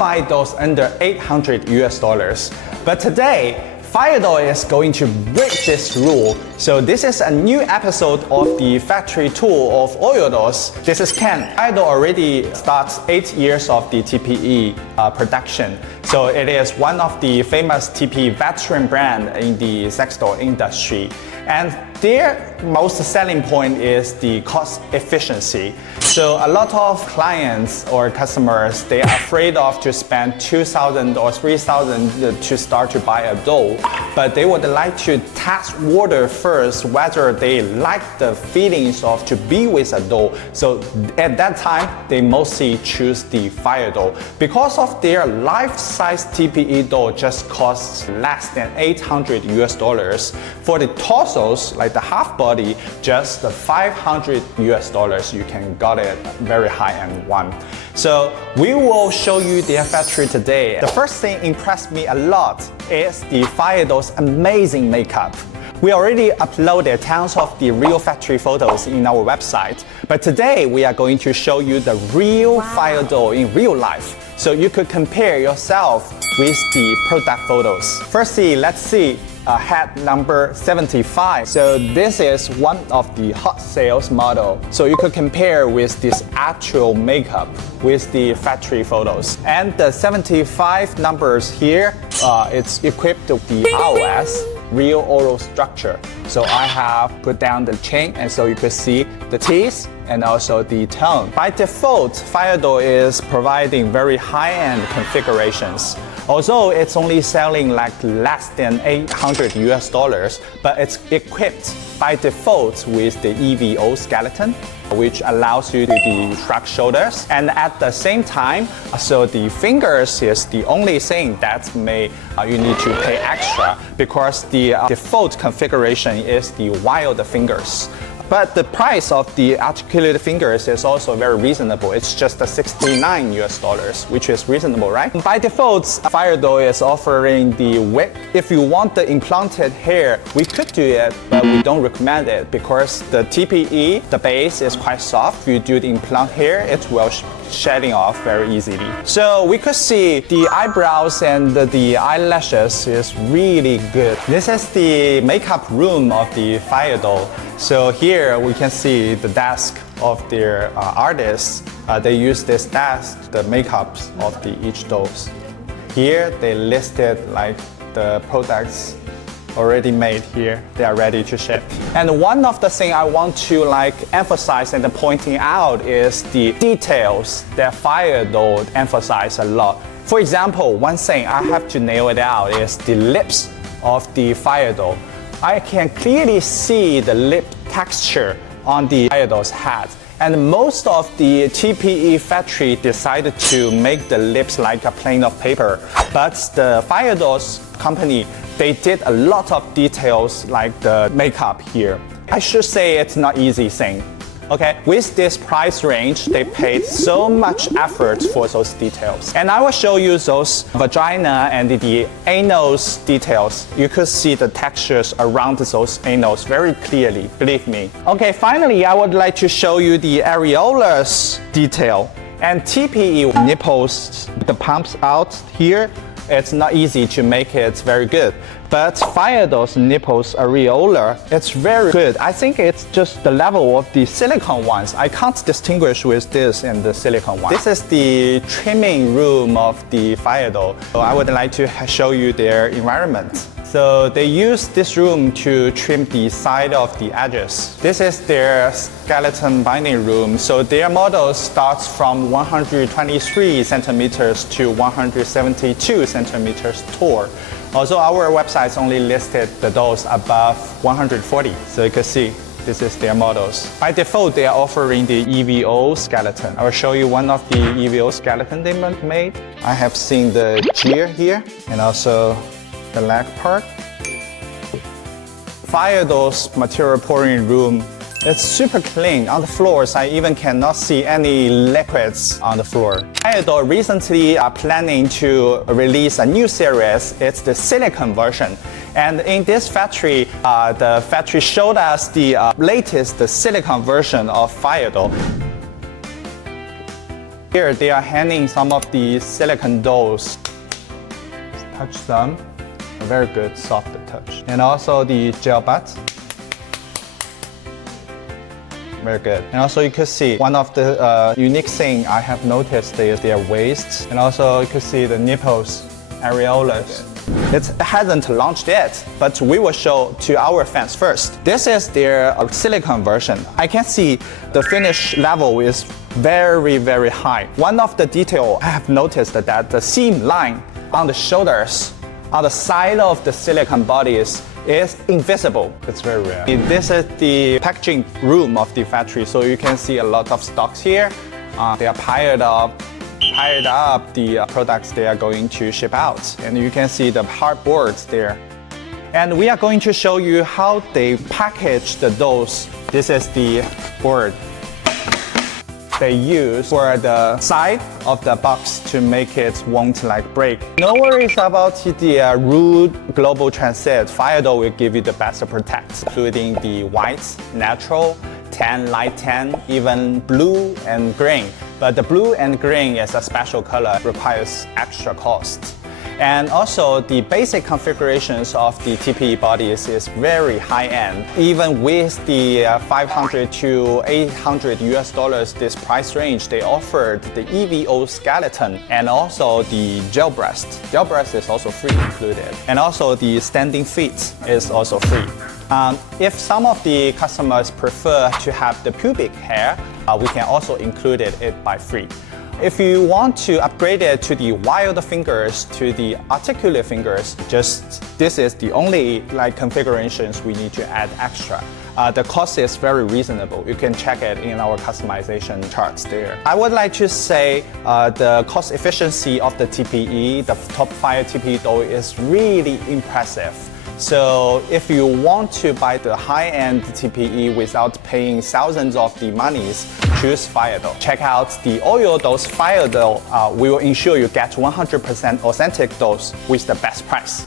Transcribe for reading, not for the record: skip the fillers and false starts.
buy those under 800 US dollars. But today, FireDoll is going to break this rule. So this is a new episode of the factory tour of AllYourDolls. This is Ken. FireDoll already starts 8 years of the TPE production. So it is one of the famous TPE veteran brand in the sex doll industry. And their most selling point is the cost efficiency. So a lot of clients or customers, they are afraid of to spend $2,000 or $3,000 to start to buy a doll, but they would like to test water first whether they like the feelings of to be with a doll. So at that time, they mostly choose the FireDoll. Because of their life-size TPE doll just costs less than 800 US dollars. For the torsos, like the half body, just the 500 US dollars, you can got it very high-end one. So we will show you their factory today. The first thing impressed me a lot is the FireDoll's amazing makeup. We already uploaded tons of the real factory photos in our website, but today we are going to show you the real FireDoll in real life, so you could compare yourself with the product photos. Firstly, let's see head number 75. So this is one of the hot sales model. So you could compare with this actual makeup with the factory photos. And the 75 numbers here, it's equipped with the Areolas real oral structure. So I have put down the chain, and so you could see the teeth and also the tone. By default, FireDoll is providing very high-end configurations. Although it's only selling like less than 800 US dollars, but it's equipped by default with the EVO skeleton, which allows you to shrug shoulders. And at the same time, so the fingers is the only thing that you need to pay extra, because the default configuration is the wild fingers. But the price of the articulated fingers is also very reasonable. It's just 69 US dollars, which is reasonable, right? By default, FireDoll is offering the wig. If you want the implanted hair, we could do it, but we don't recommend it because the TPE, the base is quite soft. If you do the implant hair, it will shedding off very easily. So we could see the eyebrows and the eyelashes is really good. This is the makeup room of the FireDoll. So here we can see the desk of their artists. They use this desk, the makeups of each dolls. Here they listed like the products already made here. They are ready to ship. And one of the things I want to emphasize and pointing out is the details that FireDoll emphasize a lot. For example, one thing I have to nail it out is the lips of the FireDoll. I can clearly see the lip texture on the FireDoll's head. And most of the TPE factory decided to make the lips like a plane of paper. But the FireDoll's company, they did a lot of details like the makeup here. I should say it's not easy thing. Okay, with this price range, they paid so much effort for those details. And I will show you those vagina and the anals details. You could see the textures around those anals very clearly, believe me. Okay, finally, I would like to show you the areolas detail. And TPE nipples, the pumps out here, it's not easy to make it very good. But FireDoll's nipples areola, it's very good. I think it's just the level of the silicone ones. I can't distinguish with this and the silicone one. This is the trimming room of the FireDoll. So I would like to show you their environment. So they use this room to trim the side of the edges. This is their skeleton binding room. So their model starts from 123 centimeters to 172 centimeters tall. Also, our website's only listed the dolls above 140. So you can see this is their models. By default, they are offering the EVO skeleton. I will show you one of the EVO skeleton they made. I have seen the gear here and also the leg part. FireDoll's material pouring room, it's super clean. On the floors, I even cannot see any liquids on the floor. FireDoll recently are planning to release a new series. It's the silicone version. And in this factory, the factory showed us the latest silicone version of FireDoll. Here they are hanging some of the silicone dolls. Touch them, a very good soft touch. And also the gel butt. Very good. And also you could see one of the unique thing I have noticed is their waists. And also you could see the nipples, areolas. It hasn't launched yet, but we will show to our fans first. This is their silicone version. I can see the finish level is very, very high. One of the detail I have noticed that the seam line on the shoulders, on the side of the silicone bodies is invisible. It's very rare. This is the packaging room of the factory, so you can see a lot of stocks here. They are piled up the products they are going to ship out. And you can see the hardboards there. And we are going to show you how they package the dolls. This is the board they use for the side of the box to make it won't break. No worries about the rude global transit. FireDoll will give you the best protect, including the white, natural, tan, light tan, even blue and green. But the blue and green is a special color, requires extra cost. And also the basic configurations of the TPE bodies is very high-end. Even with the $500 to $800 this price range, they offered the EVO skeleton and also the gel breast. Gel breast is also free included. And also the standing feet is also free. If some of the customers prefer to have the pubic hair, we can also include it by free. If you want to upgrade it to the wild fingers, to the articulate fingers, this is the only configurations we need to add extra. The cost is very reasonable. You can check it in our customization charts there. I would like to say the cost efficiency of the TPE, the top 5 TPE doll is really impressive. So if you want to buy the high-end TPE without paying thousands of the monies, choose FireDoll. Check out the AllYourDolls FireDoll. We will ensure you get 100% authentic dolls with the best price.